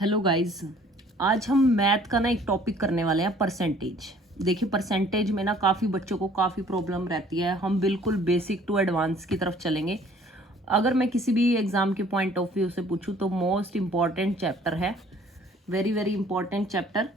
Hello guys. आज हम math का ना एक टॉपिक करने वाले हैं, परसेंटेज। देखिए, परसेंटेज में ना काफ़ी बच्चों को काफ़ी प्रॉब्लम रहती है। हम बिल्कुल बेसिक टू एडवांस की तरफ चलेंगे। अगर मैं किसी भी एग्ज़ाम के पॉइंट ऑफ व्यू से पूछूं तो मोस्ट इम्पॉर्टेंट चैप्टर है, वेरी वेरी इंपॉर्टेंट चैप्टर।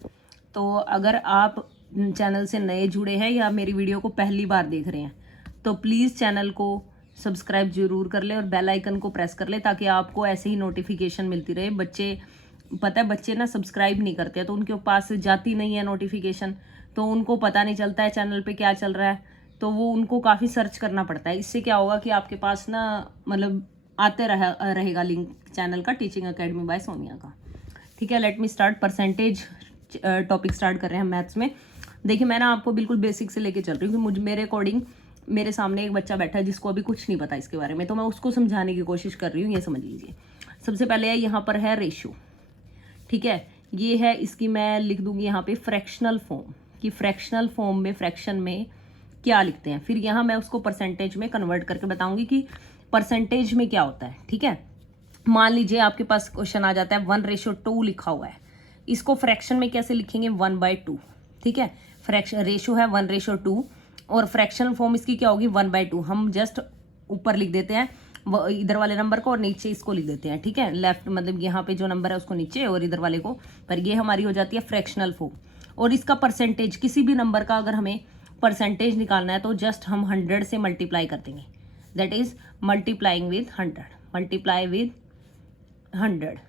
तो अगर आप चैनल से नए जुड़े हैं या मेरी वीडियो को पहली बार देख रहे हैं तो प्लीज़ चैनल को सब्सक्राइब जरूर कर ले और बेल आइकन को प्रेस कर ले, ताकि आपको ऐसे ही नोटिफिकेशन मिलती रहे। बच्चे ना सब्सक्राइब नहीं करते हैं तो उनके पास जाती नहीं है नोटिफिकेशन, तो उनको पता नहीं चलता है चैनल पे क्या चल रहा है, तो वो उनको काफ़ी सर्च करना पड़ता है। इससे क्या होगा कि आपके पास ना मतलब आते रहेगा लिंक चैनल का, टीचिंग एकेडमी बाय सोनिया का। ठीक है, let me start. Percentage topic start कर रहे हैं मैथ्स में। देखिए, मैं ना आपको बिल्कुल बेसिक से लेके चल रही हूँ कि मेरे अकॉर्डिंग मेरे सामने एक बच्चा बैठा है जिसको अभी कुछ नहीं पता इसके बारे में, तो मैं उसको समझाने की कोशिश कर रही हूँ। ये समझ लीजिए, सबसे पहले यहाँ पर है रेशो। ठीक है, ये है, इसकी मैं लिख दूंगी यहाँ पे फ्रैक्शनल फॉर्म, कि फ्रैक्शनल फॉर्म में फ्रैक्शन में क्या लिखते हैं। फिर यहाँ मैं उसको परसेंटेज में कन्वर्ट करके बताऊंगी कि परसेंटेज में क्या होता है। ठीक है, मान लीजिए आपके पास क्वेश्चन आ जाता है 1:2 लिखा हुआ है, इसको फ्रैक्शन में कैसे लिखेंगे, 1/2। ठीक है, फ्रैक्शन रेशो है 1:2 और फ्रैक्शनल फॉर्म इसकी क्या होगी, 1/2। हम जस्ट ऊपर लिख देते हैं इधर वाले नंबर को और नीचे इसको लिख देते हैं। ठीक है, लेफ्ट मतलब यहाँ पे जो नंबर है उसको नीचे और इधर वाले को पर, ये हमारी हो जाती है फ्रैक्शनल फॉर्म। और इसका परसेंटेज, किसी भी नंबर का अगर हमें परसेंटेज निकालना है तो जस्ट हम 100 से मल्टीप्लाई कर देंगे, that is multiplying with 100, multiply with 100।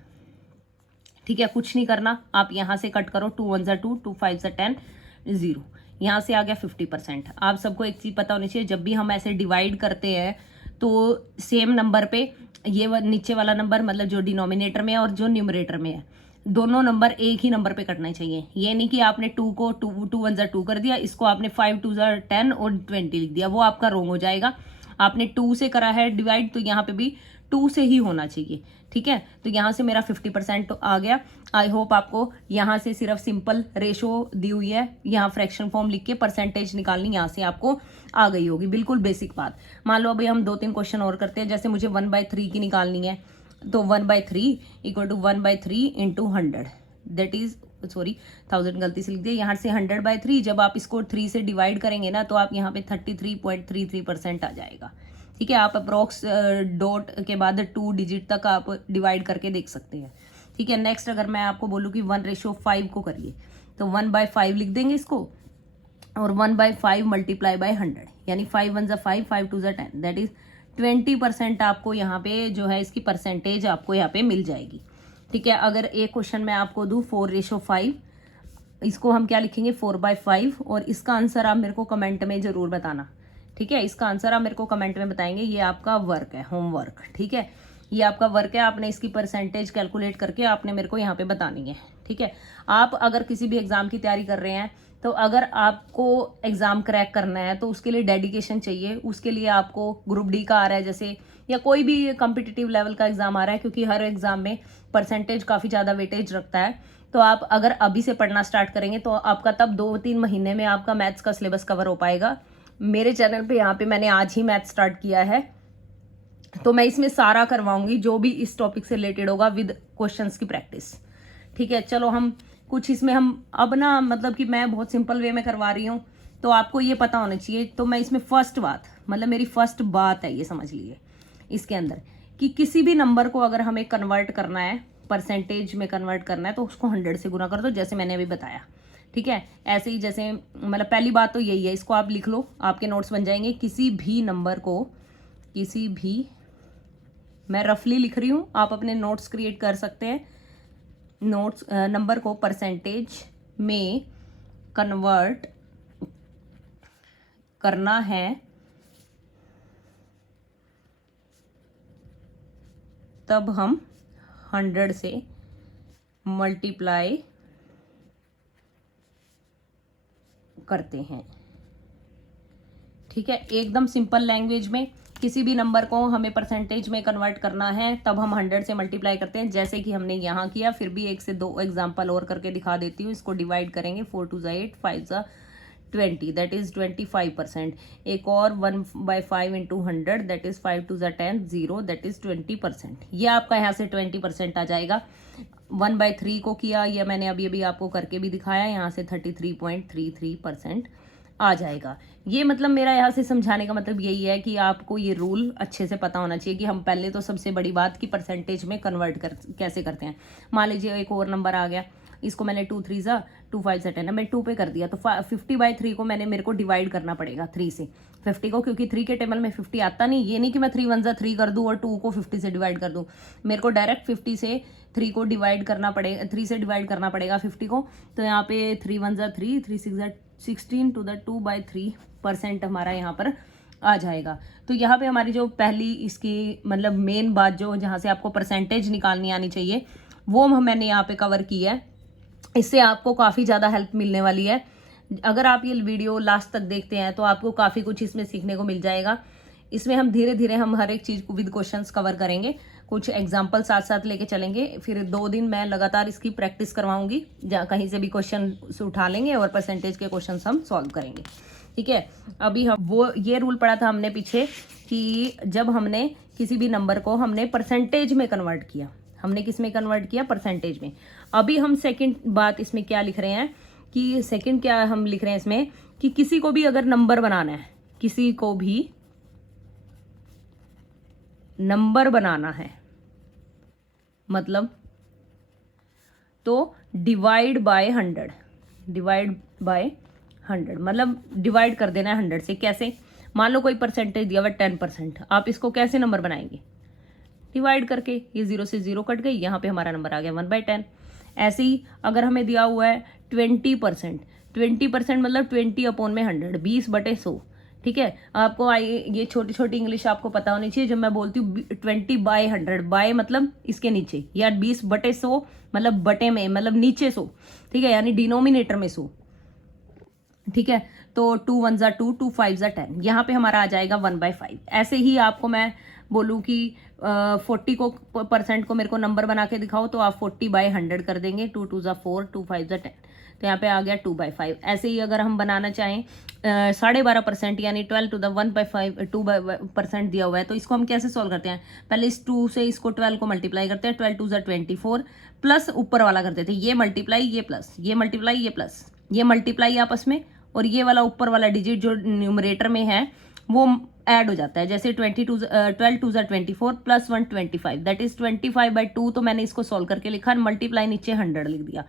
ठीक है, कुछ नहीं करना, आप यहाँ से कट करो, 2 1 2, 2 5 10, 0। यहाँ से आ गया 50%। आप सबको एक चीज़ पता होनी चाहिए, जब भी हम ऐसे डिवाइड करते हैं तो सेम नंबर पे ये नीचे वाला नंबर मतलब जो डिनोमिनेटर में है और जो न्यूमरेटर में है, दोनों नंबर एक ही नंबर पे कटना चाहिए। ये नहीं कि आपने 2 को 2 1 2 कर दिया, इसको आपने 5 2 10 और 20 लिख दिया, वो आपका रॉन्ग हो जाएगा। आपने 2 से करा है डिवाइड तो यहाँ पे भी 2 से ही होना चाहिए। ठीक है, तो यहाँ से मेरा 50% तो आ गया। आई होप आपको यहाँ से सिर्फ सिंपल रेशो दी हुई है, यहाँ फ्रैक्शन फॉर्म लिख के परसेंटेज निकालनी यहाँ से आपको आ गई होगी। बिल्कुल बेसिक बात। मान लो अभी हम 2-3 क्वेश्चन और करते हैं। जैसे मुझे 1/3 की निकालनी है, तो 1/3 equal to 1/3 into 100, that is sorry 1000 गलती से लिख दिया। यहाँ से 100/3 जब आप इसको 3 से डिवाइड करेंगे ना तो आप यहाँ पे 33.33% आ जाएगा। ठीक है, आप अप्रोक्स डॉट के बाद 2 डिजिट तक आप डिवाइड करके देख सकते हैं। ठीक है, नेक्स्ट अगर मैं आपको बोलूँ कि 1:5 को करिए तो 1/5 लिख देंगे इसको और 1/5 मल्टीप्लाई बाय 100, यानी 5 1 5, 5 2 10, दैट इज 20% आपको यहाँ पे जो है इसकी परसेंटेज आपको यहाँ पे मिल जाएगी। ठीक है, अगर एक क्वेश्चन मैं आपको दूँ 4:5, इसको हम क्या लिखेंगे, 4/5, और इसका आंसर आप मेरे को कमेंट में जरूर बताना। ठीक है, इसका आंसर आप मेरे को कमेंट में बताएंगे। ये आपका वर्क है, होमवर्क। ठीक है, ये आपका वर्क है, आपने इसकी परसेंटेज कैलकुलेट करके आपने मेरे को यहाँ पे बतानी है। ठीक है, आप अगर किसी भी एग्जाम की तैयारी कर रहे हैं तो अगर आपको एग्जाम क्रैक करना है तो उसके लिए डेडिकेशन चाहिए। उसके लिए आपको ग्रुप डी का आ रहा है जैसे, या कोई भी कॉम्पिटिटिव लेवल का एग्जाम आ रहा है, क्योंकि हर एग्जाम में परसेंटेज काफ़ी ज़्यादा वेटेज रखता है। तो आप अगर अभी से पढ़ना स्टार्ट करेंगे तो आपका तब 2-3 महीने में आपका मैथ्स का सिलेबस कवर हो पाएगा। मेरे चैनल पे यहाँ पे मैंने आज ही मैथ स्टार्ट किया है, तो मैं इसमें सारा करवाऊंगी जो भी इस टॉपिक से रिलेटेड होगा विद क्वेश्चंस की प्रैक्टिस। ठीक है, चलो हम कुछ इसमें हम अब ना मतलब कि मैं बहुत सिंपल वे में करवा रही हूँ तो आपको ये पता होना चाहिए। तो मैं इसमें फर्स्ट बात, मतलब मेरी फर्स्ट बात है, ये समझ लीजिए इसके अंदर, कि किसी भी नंबर को अगर हमें कन्वर्ट करना है, परसेंटेज में कन्वर्ट करना है, तो उसको 100 से गुना कर दो, जैसे मैंने अभी बताया। ठीक है, ऐसे ही जैसे मतलब पहली बात तो यही है, इसको आप लिख लो, आपके नोट्स बन जाएंगे। किसी भी नंबर को, किसी भी, मैं रफली लिख रही हूँ, आप अपने नोट्स क्रिएट कर सकते हैं। नोट्स नंबर को परसेंटेज में कन्वर्ट करना है तब हम 100 से मल्टीप्लाई करते हैं। ठीक है, एकदम सिंपल लैंग्वेज में किसी भी नंबर को हमें परसेंटेज में कन्वर्ट करना है तब हम 100 से मल्टीप्लाई करते हैं, जैसे कि हमने यहाँ किया। फिर भी 1 से 2 एग्जाम्पल और करके दिखा देती हूँ। इसको डिवाइड करेंगे, 4 2 8, 5 20, दैट इज 25%। एक और 1/5 into 100, that is 5 2 10, 0, that is 20%। ये आपका यहाँ से 20% आ जाएगा। 1/3 को किया, ये मैंने अभी अभी आपको करके भी दिखाया, यहाँ से 33.33% आ जाएगा। ये मतलब मेरा यहाँ से समझाने का मतलब यही है कि आपको ये रूल अच्छे से पता होना चाहिए कि हम पहले तो सबसे बड़ी बात कि परसेंटेज में कन्वर्ट कैसे करते हैं। मान लीजिए एक और नंबर आ गया, इसको मैंने 2 3 ज़ा 2 5 ज़ा 10 मैं 2 पे कर दिया, तो 50/3 को मेरे को डिवाइड करना पड़ेगा 3 से 50 को, क्योंकि 3 के टेबल में 50 आता नहीं। ये नहीं कि मैं 3 1 ज़ा 3 कर दूँ और 2 को 50 से डिवाइड कर दूँ, मेरे को डायरेक्ट 50 से 3 को डिवाइड करना पड़ेगा, 3 से डिवाइड करना पड़ेगा 50 को। तो यहाँ पे 3 1 ज़ा 3, 3 6 ज़ा 16 टू द 2/3% हमारा यहाँ पर आ जाएगा। तो यहाँ पे हमारी जो पहली इसकी मतलब मेन बात जो जहाँ से आपको परसेंटेज निकालनी आनी चाहिए वो मैंने यहाँ पे कवर की है। इससे आपको काफ़ी ज़्यादा हेल्प मिलने वाली है। अगर आप ये वीडियो लास्ट तक देखते हैं तो आपको काफ़ी कुछ इसमें सीखने को मिल जाएगा। इसमें हम धीरे धीरे हम हर एक चीज़ को विद क्वेश्चंस कवर करेंगे, कुछ एग्जाम्पल साथ साथ लेके चलेंगे। फिर 2 दिन मैं लगातार इसकी प्रैक्टिस करवाऊंगी, जहाँ कहीं से भी क्वेश्चन उठा लेंगे और परसेंटेज के क्वेश्चन हम सॉल्व करेंगे। ठीक है, अभी हम वो ये रूल पढ़ा था हमने पीछे कि जब हमने किसी भी नंबर को हमने परसेंटेज में कन्वर्ट किया, हमने किस में कन्वर्ट किया, परसेंटेज में। अभी हम सेकंड बात इसमें क्या लिख रहे हैं कि सेकंड क्या हम लिख रहे हैं इसमें कि किसी को भी अगर नंबर बनाना है, किसी को भी नंबर बनाना है मतलब तो डिवाइड बाय 100, डिवाइड बाय 100 मतलब डिवाइड कर देना है 100 से। कैसे, मान लो कोई परसेंटेज दिया हुआ 10%, आप इसको कैसे नंबर बनाएंगे, डिवाइड करके। ये 0 से 0 कट गई, यहाँ पे हमारा नंबर आ गया 1/10। ऐसे ही अगर हमें दिया हुआ है 20%, 20% मतलब 20/100, 20/100। ठीक है, आपको ये छोटी छोटी इंग्लिश आपको पता होनी चाहिए। जब मैं बोलती हूँ 20/100, बाय मतलब इसके नीचे, या 20/100 मतलब बटे में मतलब नीचे 100। ठीक है, यानी डिनोमिनेटर में 100। ठीक है, तो 2 1 ज़ा 2, 2 5 ज़ा 10, यहाँ पे हमारा आ जाएगा 1/5। ऐसे ही आपको मैं बोलूँ कि 40 को परसेंट को मेरे को नंबर बना के दिखाओ, तो आप 40/100 कर देंगे, 2 2 ज़ा 4, 2 5 ज़ा 10, तो यहाँ पे आ गया 2/5। ऐसे ही अगर हम बनाना चाहें 12.5% यानी 12 टू द 1/5 2% दिया हुआ है, तो इसको हम कैसे सॉल्व करते हैं, पहले इस 2 से इसको 12 को मल्टीप्लाई करते हैं, 12 2 ज़ा 24 प्लस ऊपर वाला कर देते हैं, ये मल्टीप्लाई ये प्लस, ये मल्टीप्लाई ये प्लस, ये मल्टीप्लाई आपस में, और ये वाला ऊपर वाला डिजिट जो न्यूमरेटर में है वो ऐड हो जाता है। जैसे 12 2 ज़ा 24 प्लस 1 25, दैट इज 25/2। तो मैंने इसको सॉल्व करके लिखा, मल्टीप्लाई नीचे 100 लिख दिया।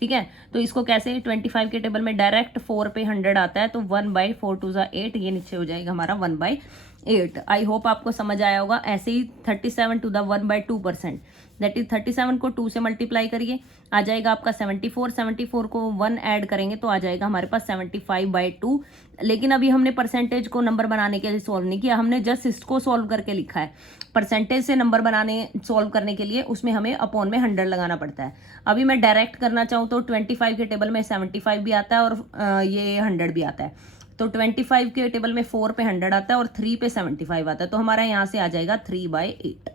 ठीक है, तो इसको कैसे, 25 के टेबल में डायरेक्ट 4 पे 100 आता है, तो 1/4 2 ज़ा 8, ये नीचे हो जाएगा हमारा 1/8। आई होप आपको समझ आया होगा। ऐसे ही 37 टू द 1/2%, दैट इज 37 को 2 से मल्टीप्लाई करिए, आ जाएगा आपका 74, 74 को 1 ऐड करेंगे तो आ जाएगा हमारे पास 75/2। लेकिन अभी हमने परसेंटेज को नंबर बनाने के लिए सॉल्व नहीं किया, हमने जस्ट इसको सॉल्व करके लिखा है। परसेंटेज से नंबर बनाने सॉल्व करने के लिए उसमें हमें अपॉन में 100 लगाना पड़ता है। अभी मैं डायरेक्ट करना चाहूँ तो 25 के टेबल में 75 भी आता है और ये 100 भी आता है। तो 25 के टेबल में 4 पे 100 आता है और 3 पे 75 आता है, तो हमारा यहाँ से आ जाएगा 3/8।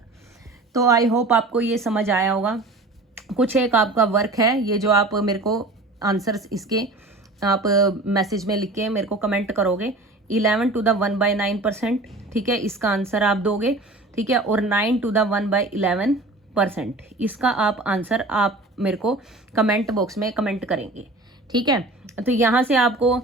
तो आई होप आपको ये समझ आया होगा। कुछ एक आपका वर्क है, ये जो आप मेरे को आंसर्स इसके आप मैसेज में लिख के मेरे को कमेंट करोगे। 11 टू द 1/9%, ठीक है, इसका आंसर आप दोगे। ठीक है, और 9 टू द 1/11%, इसका आप आंसर आप मेरे को कमेंट बॉक्स में कमेंट करेंगे। ठीक है, तो यहाँ से आपको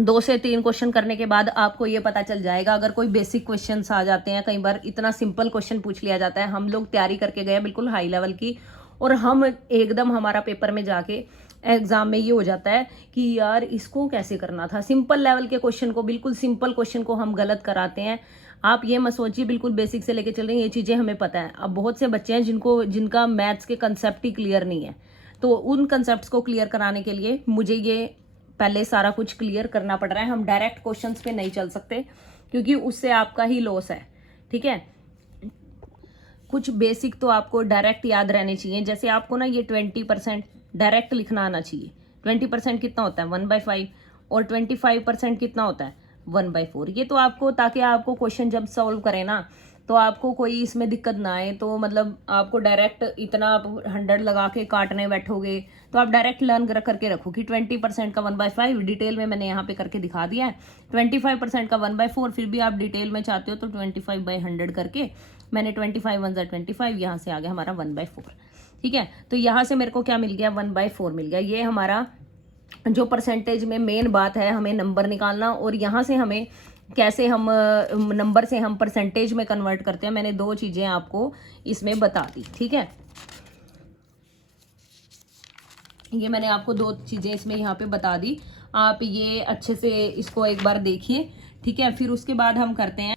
2 से 3 क्वेश्चन करने के बाद आपको ये पता चल जाएगा। अगर कोई बेसिक क्वेश्चंस आ जाते हैं, कई बार इतना सिंपल क्वेश्चन पूछ लिया जाता है, हम लोग तैयारी करके गए बिल्कुल हाई लेवल की, और हम एकदम हमारा पेपर में जाके एग्जाम में ये हो जाता है कि यार इसको कैसे करना था। सिंपल लेवल के क्वेश्चन को, बिल्कुल सिंपल क्वेश्चन को हम गलत कराते हैं। आप ये मत सोचिए बिल्कुल बेसिक से लेके चल रहे हैं, ये चीज़ें हमें पता है। अब बहुत से बच्चे हैं जिनका मैथ्स के कंसेप्ट ही क्लियर नहीं है, तो उन कंसेप्ट को क्लियर कराने के लिए मुझे ये पहले सारा कुछ क्लियर करना पड़ रहा है। हम डायरेक्ट क्वेश्चंस पे नहीं चल सकते क्योंकि उससे आपका ही लॉस है। ठीक है, कुछ बेसिक तो आपको डायरेक्ट याद रहने चाहिए। जैसे आपको ना ये 20% डायरेक्ट लिखना आना चाहिए। 20% कितना होता है 1/5, और 25% कितना होता है 1/4। ये तो आपको, ताकि आपको क्वेश्चन जब सॉल्व करें ना तो आपको कोई इसमें दिक्कत ना आए। तो मतलब आपको डायरेक्ट इतना आप 100 लगा के काटने बैठोगे तो आप डायरेक्ट लर्न करके रखो कि 20% का 1/5 डिटेल में मैंने यहाँ पे करके दिखा दिया है, 25% का 1/4, फिर भी आप डिटेल में चाहते हो तो 25/100 करके मैंने 25 1 25, यहाँ से आ गया हमारा 1/4। ठीक है, तो यहाँ से मेरे को क्या मिल गया, 1/4 मिल गया। ये हमारा जो परसेंटेज में मेन बात है, हमें नंबर निकालना, और यहाँ से हमें कैसे हम नंबर से हम परसेंटेज में कन्वर्ट करते हैं, मैंने 2 चीजें आपको इसमें बता दी। ठीक है, ये मैंने आपको 2 चीजें इसमें यहाँ पे बता दी, आप ये अच्छे से इसको एक बार देखिए। ठीक है, फिर उसके बाद हम करते हैं।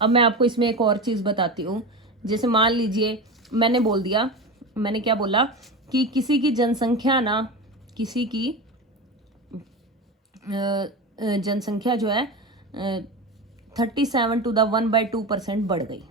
अब मैं आपको इसमें एक और चीज बताती हूँ। जैसे मान लीजिए मैंने बोल दिया, मैंने क्या बोला कि किसी की जनसंख्या ना, किसी की जनसंख्या जो है 37 to the 1/2% बढ़ गई।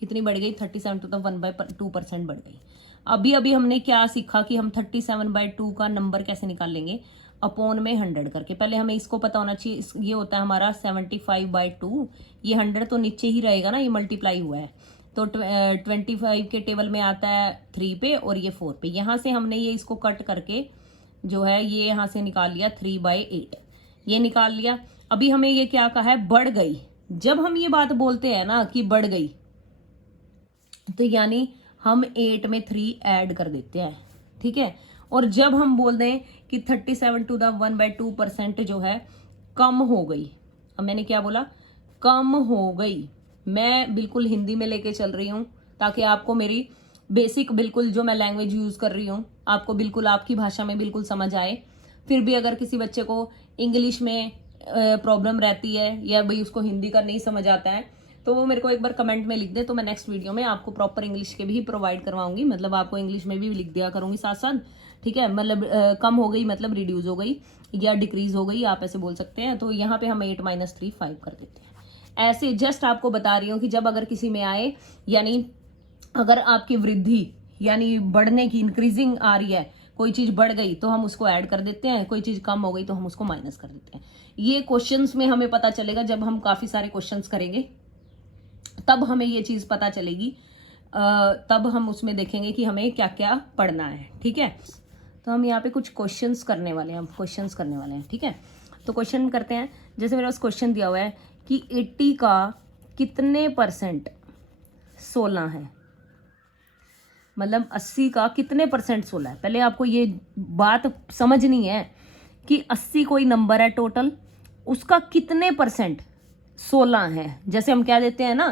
कितनी बढ़ गई, 37 to the 1/2% बढ़ गई। अभी अभी हमने क्या सीखा कि हम 37/2 का नंबर कैसे निकाल लेंगे, अपॉन में 100 करके। पहले हमें इसको पता होना चाहिए, ये होता है हमारा 75/2, ये 100 तो नीचे ही रहेगा ना, ये मल्टीप्लाई हुआ है, तो 25 के टेबल में आता है 3 पे और ये 4 पे। यहाँ से हमने ये इसको कट करके जो है ये यहाँ से निकाल लिया 3/8, ये निकाल लिया। अभी हमें ये क्या कहा है, बढ़ गई। जब हम ये बात बोलते हैं ना कि बढ़ गई, तो यानी हम 8 में 3 ऐड कर देते हैं। ठीक है, और जब हम बोल दें कि 37 to the 1/2% जो है कम हो गई, अब मैंने क्या बोला, कम हो गई। मैं बिल्कुल हिंदी में लेके चल रही हूँ ताकि आपको मेरी बेसिक बिल्कुल जो मैं लैंग्वेज यूज कर रही हूँ आपको बिल्कुल आपकी भाषा में बिल्कुल समझ आए। फिर भी अगर किसी बच्चे को इंग्लिश में प्रॉब्लम रहती है या भाई उसको हिंदी का नहीं समझ आता है, तो वो मेरे को एक बार कमेंट में लिख दे, तो मैं नेक्स्ट वीडियो में आपको प्रॉपर इंग्लिश के भी प्रोवाइड करवाऊंगी, मतलब आपको इंग्लिश में भी लिख दिया करूंगी साथ साथ। ठीक है, मतलब कम हो गई मतलब रिड्यूस हो गई या डिक्रीज हो गई, आप ऐसे बोल सकते हैं। तो यहाँ पे हम 8 - 3 5 कर देते हैं। ऐसे जस्ट आपको बता रही हूँ कि जब अगर किसी में आए, यानी अगर आपकी वृद्धि यानी बढ़ने की इंक्रीजिंग आ रही है, कोई चीज बढ़ गई तो हम उसको ऐड कर देते हैं, कोई चीज कम हो गई तो हम उसको माइनस कर देते हैं। ये क्वेश्चंस में हमें पता चलेगा, जब हम काफी सारे क्वेश्चंस करेंगे तब हमें ये चीज पता चलेगी, तब हम उसमें देखेंगे कि हमें क्या क्या पढ़ना है। ठीक है, तो हम यहाँ पे कुछ क्वेश्चंस करने वाले हैं, ठीक है, तो क्वेश्चन करते हैं। जैसे मेरे पास क्वेश्चन दिया हुआ है कि 80 का कितने % 16 है, मतलब 80 का कितने % 16 है। पहले आपको ये बात समझनी है कि 80 कोई नंबर है टोटल, उसका कितने % 16 है। जैसे हम क्या देते हैं ना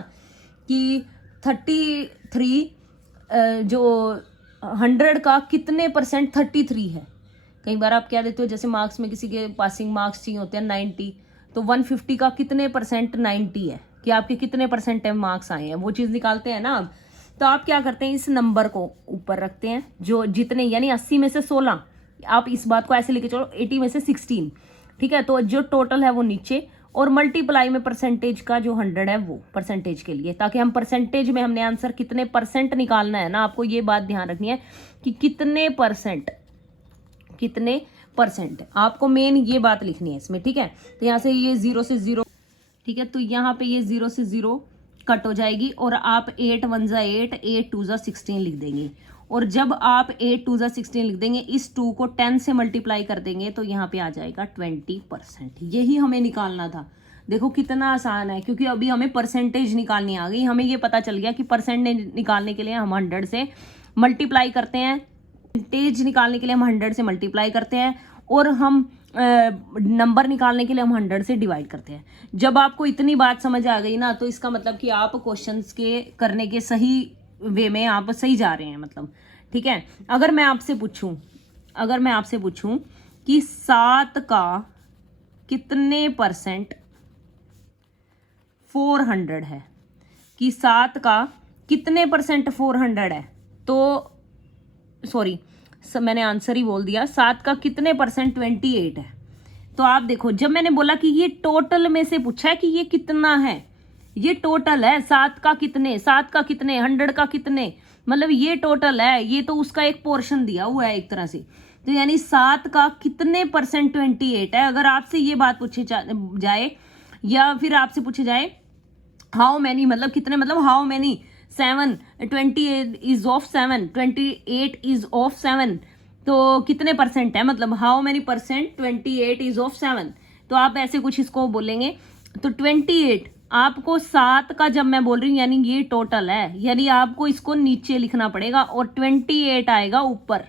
कि 33 जो 100 का कितने % 33 है। कई बार आप क्या देते हो, जैसे मार्क्स में किसी के पासिंग मार्क्स चाहिए होते हैं 90, तो 150 का कितने % 90 है, कि आपके कितने % मार्क्स आए हैं, वो चीज़ निकालते हैं ना आप। तो आप क्या करते हैं, इस नंबर को ऊपर रखते हैं, जो जितने यानी 80 में से 16, आप इस बात को ऐसे लेके चलो 80 में से 16। ठीक है, तो जो टोटल है वो नीचे, और मल्टीप्लाई में परसेंटेज का जो 100 है वो परसेंटेज के लिए, ताकि हम परसेंटेज में हमने आंसर कितने % निकालना है ना, आपको ये बात ध्यान रखनी है कि कितने % आपको मेन ये बात लिखनी है इसमें। ठीक है, तो यहाँ से ये 0 से 0, ठीक है, तो यहाँ पे ये 0 से 0 कट हो जाएगी, और आप 8 1 जा 8, 8 2 जा 16 लिख देंगे। और जब आप 8 2 जा 16 लिख देंगे, इस 2 को 10 से मल्टीप्लाई कर देंगे, तो यहाँ पे आ जाएगा 20%। यही हमें निकालना था। देखो कितना आसान है, क्योंकि अभी हमें परसेंटेज निकालनी आ गई। हमें ये पता चल गया कि परसेंटेज निकालने के लिए हम 100 से मल्टीप्लाई करते हैं, परसेंटेज निकालने के लिए हम 100 से मल्टीप्लाई करते हैं, और हम नंबर निकालने के लिए हम 100 से डिवाइड करते हैं। जब आपको इतनी बात समझ आ गई ना, तो इसका मतलब कि आप क्वेश्चंस के करने के सही वे में आप सही जा रहे हैं, मतलब। ठीक है, अगर मैं आपसे पूछूं कि 7 का कितने % 400 है, कि 7 का कितने % 400 है, तो सॉरी मैंने आंसर ही बोल दिया, 7 का कितने % 28 है। तो आप देखो, जब मैंने बोला कि ये टोटल में से पूछा है कि ये कितना है, ये टोटल है, 7 का कितने 100 का कितने, मतलब ये टोटल है, ये तो उसका एक पोर्शन दिया हुआ है एक तरह से। तो यानी 7 का कितने % 28 है। अगर आपसे ये बात पूछी जाए, या फिर आपसे पूछे जाए हाउ मैनी मतलब कितने, मतलब how many 7, 28 is of 7, 28 is of 7, तो कितने परसेंट है, मतलब how many percent 28 is of 7। तो आप ऐसे कुछ इसको बोलेंगे। तो 28 आपको 7 का जब मैं बोल रही हूँ यानी ये टोटल है, यानी आपको इसको नीचे लिखना पड़ेगा और 28 आएगा ऊपर।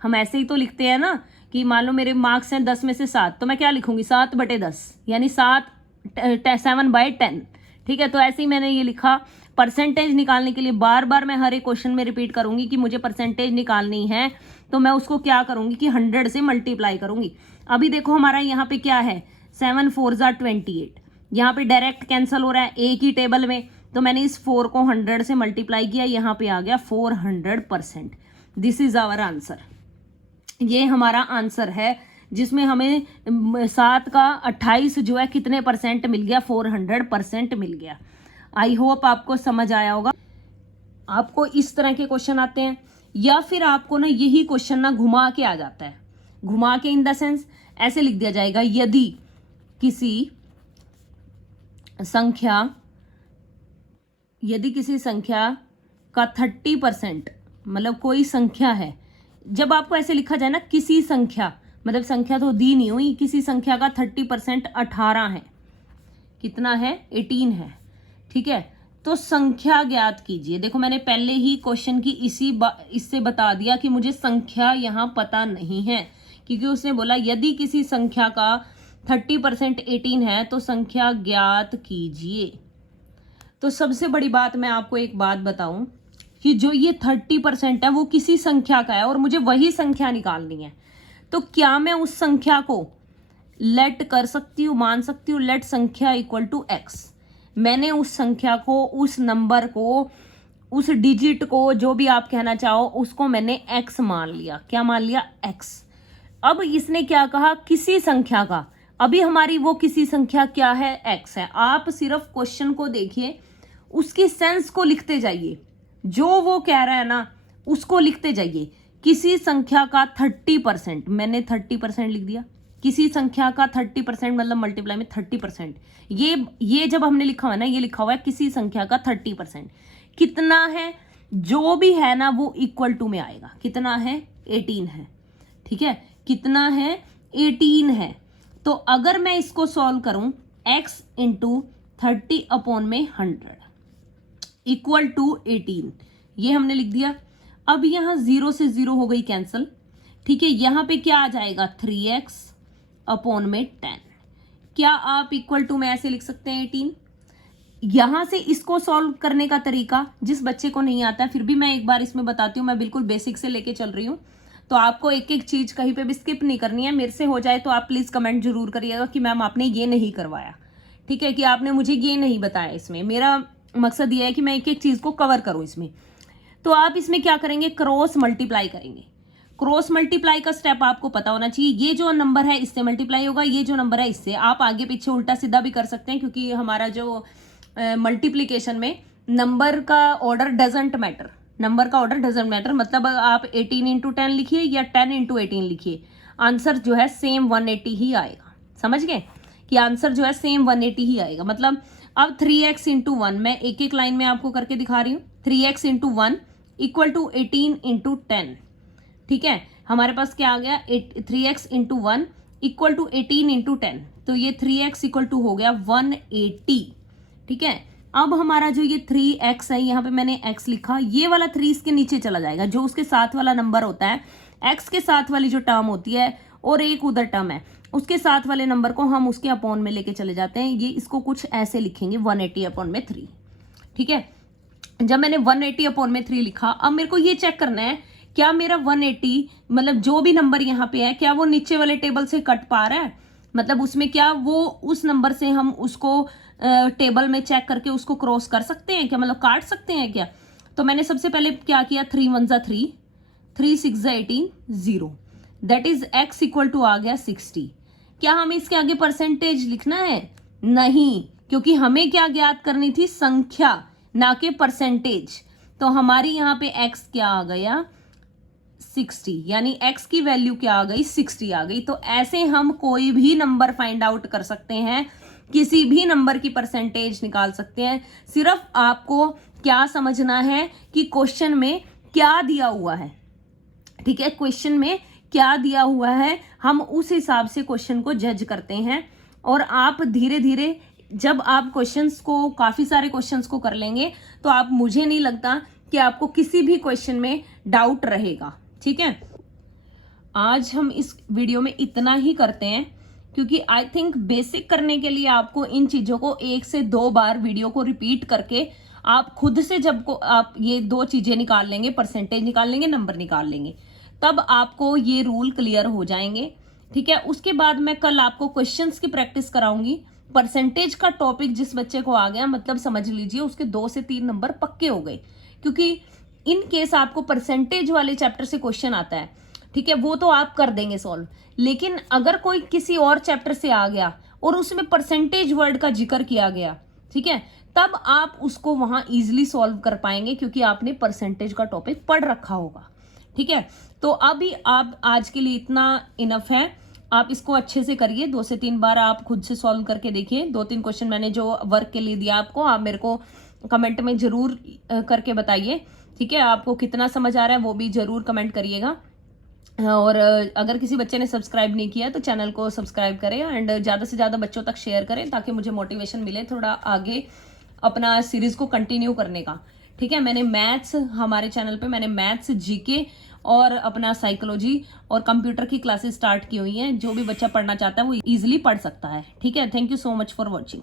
हम ऐसे ही तो लिखते हैं ना कि मान लो मेरे मार्क्स हैं 10 में से 7, तो मैं क्या लिखूंगी 7/10 यानी 7/10। ठीक है, तो ऐसे ही मैंने ये लिखा। परसेंटेज निकालने के लिए बार बार मैं हर एक क्वेश्चन में रिपीट करूंगी कि मुझे परसेंटेज निकालनी है, तो मैं उसको क्या करूंगी कि 100 से मल्टीप्लाई करूंगी। अभी देखो हमारा यहाँ पे क्या है, 7 4 28, यहाँ पे डायरेक्ट कैंसिल हो रहा है एक ही टेबल में, तो मैंने इस 4 को 100 से मल्टीप्लाई किया, यहाँ पे आ गया 400%। This is our answer. ये हमारा आंसर है जिसमें हमें 7 का 28 जो है कितने परसेंट मिल गया, 400% मिल गया। आई होप आपको समझ आया होगा। आपको इस तरह के क्वेश्चन आते हैं या फिर आपको ना यही क्वेश्चन ना घुमा के आ जाता है। घुमा के इन द सेंस ऐसे लिख दिया जाएगा, यदि किसी संख्या का 30%, मतलब कोई संख्या है, जब आपको ऐसे लिखा जाए ना किसी संख्या, मतलब संख्या तो दी नहीं हुई, किसी संख्या का 30% 18 है, कितना है 18 है। ठीक है, तो संख्या ज्ञात कीजिए। देखो मैंने पहले ही क्वेश्चन की इससे बता दिया कि मुझे संख्या यहाँ पता नहीं है, क्योंकि उसने बोला यदि किसी संख्या का 30% 18 है तो संख्या ज्ञात कीजिए। तो सबसे बड़ी बात मैं आपको एक बात बताऊं कि जो ये 30% है वो किसी संख्या का है और मुझे वही संख्या निकालनी है, तो क्या मैं उस संख्या को लेट कर सकती हूँ, मान सकती हूँ लेट संख्या इक्वल टू एक्स। मैंने उस संख्या को, उस नंबर को, उस डिजिट को, जो भी आप कहना चाहो उसको मैंने एक्स मान लिया। क्या मान लिया, एक्स। अब इसने क्या कहा, किसी संख्या का। अभी हमारी वो किसी संख्या क्या है, एक्स है। आप सिर्फ क्वेश्चन को देखिए, उसकी सेंस को लिखते जाइए, जो वो कह रहा है ना उसको लिखते जाइए। किसी संख्या का 30%, मैंने 30% लिख दिया। किसी संख्या का 30% मतलब मल्टीप्लाई में 30%। ये जब हमने लिखा हुआ है ना, ये लिखा हुआ है किसी संख्या का 30%। कितना है, जो भी है ना वो इक्वल टू में आएगा। कितना है, 18 है। ठीक है, कितना है, 18 है। तो अगर मैं इसको सॉल्व करूं, x इंटू 30/100 इक्वल टू 18, ये हमने लिख दिया। अब यहां 0 से 0 हो गई कैंसल। ठीक है, यहां पे क्या आ जाएगा, 3x/10। क्या आप इक्वल टू में ऐसे लिख सकते हैं 18? यहां से इसको सॉल्व करने का तरीका जिस बच्चे को नहीं आता है, फिर भी मैं एक बार इसमें बताती हूँ, मैं बिल्कुल बेसिक से लेके चल रही हूँ, तो आपको एक एक चीज कहीं पे भी स्किप नहीं करनी है। मेरे से हो जाए तो आप प्लीज कमेंट जरूर करिएगा कि मैम आपने ये नहीं करवाया। ठीक है, कि आपने मुझे ये नहीं बताया। इसमें मेरा मकसद ये है कि मैं एक एक चीज को कवर करूं इसमें। तो आप इसमें क्या करेंगे, क्रॉस मल्टीप्लाई करेंगे। क्रॉस मल्टीप्लाई का स्टेप आपको पता होना चाहिए। ये जो नंबर है इससे मल्टीप्लाई होगा, ये जो नंबर है इससे। आप आगे पीछे उल्टा सीधा भी कर सकते हैं, क्योंकि हमारा जो मल्टीप्लीकेशन में नंबर का ऑर्डर डजंट मैटर। नंबर का ऑर्डर डजंट मैटर, मतलब आप 18 इंटू 10 लिखिए या 10 इंटू 18 लिखिए, आंसर जो है सेम 180 ही आएगा। समझ गए कि आंसर जो है सेम 180 ही आएगा। मतलब अब 3x इंटू 1 मैं एक एक लाइन में आपको करके दिखा रही हूँ। 3x into 1 equal to 18 into 10। ठीक है, हमारे पास क्या आ गया, 3x into 1 equal to 18 into 10, तो ये 3x इक्वल टू हो गया 180। ठीक है, अब हमारा जो ये 3x है, यहाँ पे मैंने x लिखा, ये वाला 3 इसके नीचे चला जाएगा, जो उसके साथ वाला नंबर होता है। x के साथ वाली जो टर्म होती है और एक उधर टर्म है, उसके साथ वाले नंबर को हम उसके अपॉन में लेके चले जाते हैं। ये इसको कुछ ऐसे लिखेंगे, 180/3। ठीक है, जब मैंने 180/3 लिखा, अब मेरे को ये चेक करना है क्या मेरा 180 मतलब जो भी नंबर यहाँ पे है, क्या वो नीचे वाले टेबल से कट पा रहा है, मतलब उसमें क्या वो उस नंबर से हम उसको टेबल में चेक करके उसको क्रॉस कर सकते हैं क्या, मतलब काट सकते हैं क्या। तो मैंने सबसे पहले क्या किया, 3 1 3, 3 6 18, 0, that is x equal to आ गया 60। क्या हमें इसके आगे परसेंटेज लिखना है, नहीं, क्योंकि हमें क्या ज्ञात करनी थी, संख्या, ना कि परसेंटेज। तो हमारी यहाँ पे x क्या आ गया, 60, यानी x की वैल्यू क्या आ गई, 60 आ गई। तो ऐसे हम कोई भी नंबर फाइंड आउट कर सकते हैं किसी भी नंबर की परसेंटेज निकाल सकते हैं। सिर्फ आपको क्या समझना है कि क्वेश्चन में क्या दिया हुआ है, ठीक है, क्वेश्चन में क्या दिया हुआ है, हम उस हिसाब से क्वेश्चन को जज करते हैं। और आप धीरे धीरे जब आप क्वेश्चंस को, काफी सारे क्वेश्चंस को कर लेंगे, तो आप, मुझे नहीं लगता कि आपको किसी भी क्वेश्चन में डाउट रहेगा। ठीक है, आज हम इस वीडियो में इतना ही करते हैं, क्योंकि आई थिंक बेसिक करने के लिए आपको इन चीजों को 1 से 2 बार वीडियो को रिपीट करके आप खुद से, जब को आप ये 2 चीजें निकाल लेंगे, परसेंटेज निकाल लेंगे, नंबर निकाल लेंगे, तब आपको ये रूल क्लियर हो जाएंगे। ठीक है, उसके बाद मैं कल आपको क्वेश्चंस की प्रैक्टिस कराऊंगी। परसेंटेज का टॉपिक जिस बच्चे को आ गया, मतलब समझ लीजिए उसके 2 से 3 नंबर पक्के हो गए, क्योंकि इन केस आपको परसेंटेज वाले चैप्टर से क्वेश्चन आता है, ठीक है, वो तो आप कर देंगे सॉल्व। लेकिन अगर कोई किसी और चैप्टर से आ गया और उसमें परसेंटेज वर्ड का जिक्र किया गया, ठीक है, तब आप उसको वहां इजिली सॉल्व कर पाएंगे, क्योंकि आपने परसेंटेज का टॉपिक पढ़ रखा होगा। ठीक है, तो अभी आप, आज के लिए इतना इनफ है। आप इसको अच्छे से करिए, 2 से 3 बार आप खुद से सॉल्व करके देखिए। 2-3 क्वेश्चन मैंने जो वर्क के लिए दिया आपको, आप मेरे को कमेंट में जरूर करके बताइए। ठीक है, आपको कितना समझ आ रहा है वो भी जरूर कमेंट करिएगा। और अगर किसी बच्चे ने सब्सक्राइब नहीं किया तो चैनल को सब्सक्राइब करें एंड ज़्यादा से ज़्यादा बच्चों तक शेयर करें, ताकि मुझे मोटिवेशन मिले थोड़ा आगे अपना सीरीज को कंटिन्यू करने का। ठीक है, मैंने मैथ्स, हमारे चैनल पे मैंने मैथ्स, जीके और अपना साइकोलॉजी और कंप्यूटर की क्लासेस स्टार्ट की हुई हैं। जो भी बच्चा पढ़ना चाहता है वो इजीली पढ़ सकता है। ठीक है, thank you so much for watching.